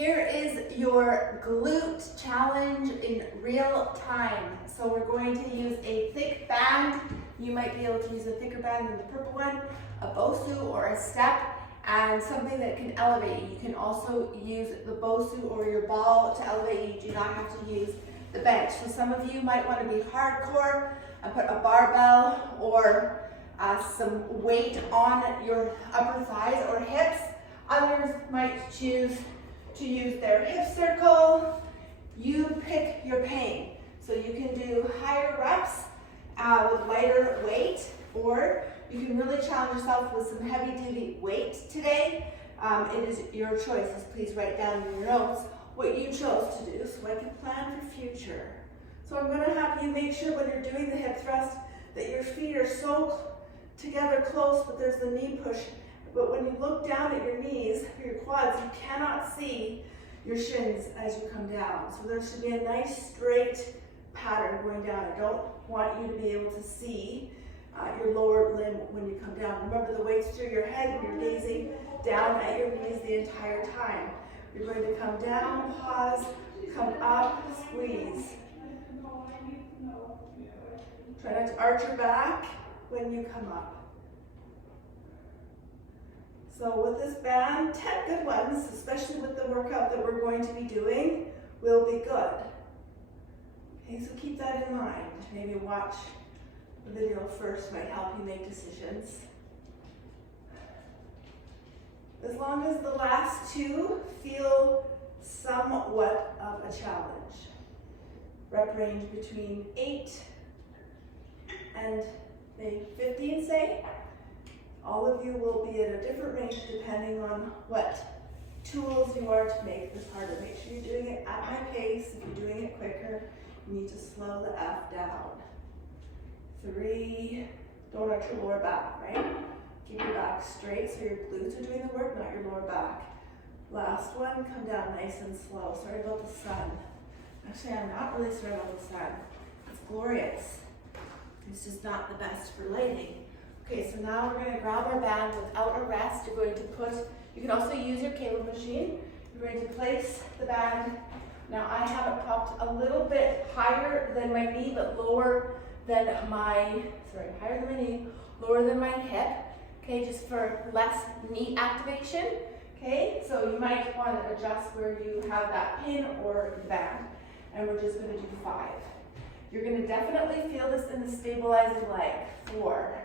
Here is your glute challenge in real time. So we're going to use a thick band. You might be able to use a thicker band than the purple one, a BOSU or a step, and something that can elevate you. You can also use the BOSU or your ball to elevate you. You do not have to use the bench. So some of you might want to be hardcore and put a barbell or some weight on your upper thighs or hips. Others might choose to use their hip circle. You pick your pain. So you can do higher reps with lighter weight, or you can really challenge yourself with some heavy duty weight today. It is your choice. Please write down in your notes what you chose to do so I can plan for future. So I'm going to have you make sure when you're doing the hip thrust that your feet are so together close, but there's the knee push. But when you look down at your knees or your quads, you cannot see your shins as you come down. So there should be a nice straight pattern going down. I don't want you to be able to see your lower limb when you come down. Remember, the weight's through your head and you're gazing down at your knees the entire time. You're going to come down, pause, come up, squeeze. Try not to arch your back when you come up. So with this band, 10 good ones, especially with the workout that we're going to be doing, will be good. Okay, so keep that in mind. Maybe watch the video first, might help you make decisions. As long as the last two feel somewhat of a challenge. Rep range between 8 and maybe 15, say. All of you will be at a different range depending on what tools you are to make this harder. Make sure you're doing it at my pace. If you're doing it quicker, you need to slow the F down. 3, don't arch your lower back, right? Keep your back straight so your glutes are doing the work, not your lower back. Last one, come down nice and slow. Sorry about the sun. Actually, I'm not really sorry about the sun. It's glorious. It's just not the best for lighting. Okay, so now we're going to grab our band without a rest. You're going to put, you can also use your cable machine. You're going to place the band. Now I have it propped a little bit higher than my knee, but lower than my, higher than my knee, lower than my hip. Okay, just for less knee activation. Okay, so you might want to adjust where you have that pin or the band. And we're just going to do 5. You're going to definitely feel this in the stabilizing leg. 4,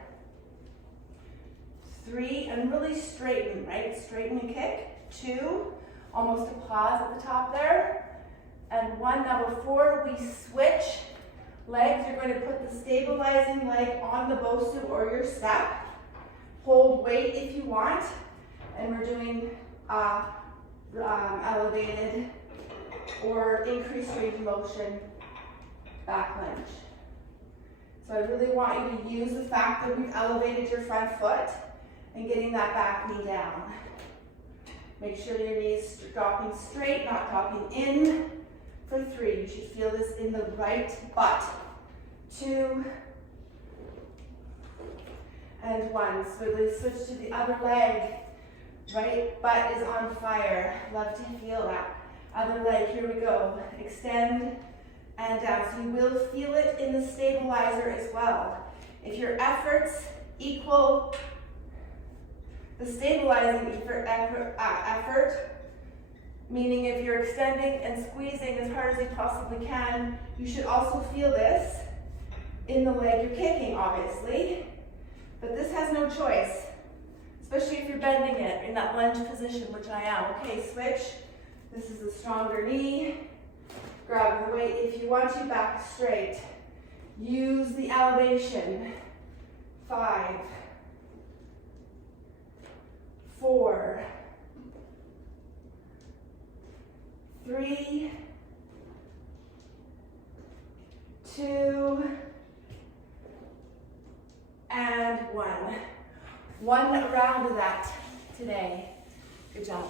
3, and really straighten, right? Straighten and kick. 2, almost a pause at the top there. And 1, now before we switch legs, you're going to put the stabilizing leg on the BOSU or your step. Hold weight if you want. And we're doing elevated or increased range of motion back lunge. So I really want you to use the fact that we've elevated your front foot and getting that back knee down. Make sure your knees dropping straight, not dropping in. For 3, you should feel this in the right butt. 2, and 1. So we switch to the other leg. Right butt is on fire. Love to feel that. Other leg, here we go. Extend and down. So you will feel it in the stabilizer as well. If your efforts equal the stabilizing effort, meaning if you're extending and squeezing as hard as you possibly can, you should also feel this in the leg you're kicking, obviously. But this has no choice, especially if you're bending it in that lunge position, which I am. Okay, switch. This is a stronger knee. Grab the weight if you want to, back straight. Use the elevation. 5, 4, 3, 2, and 1. 1 round of that today. Good job.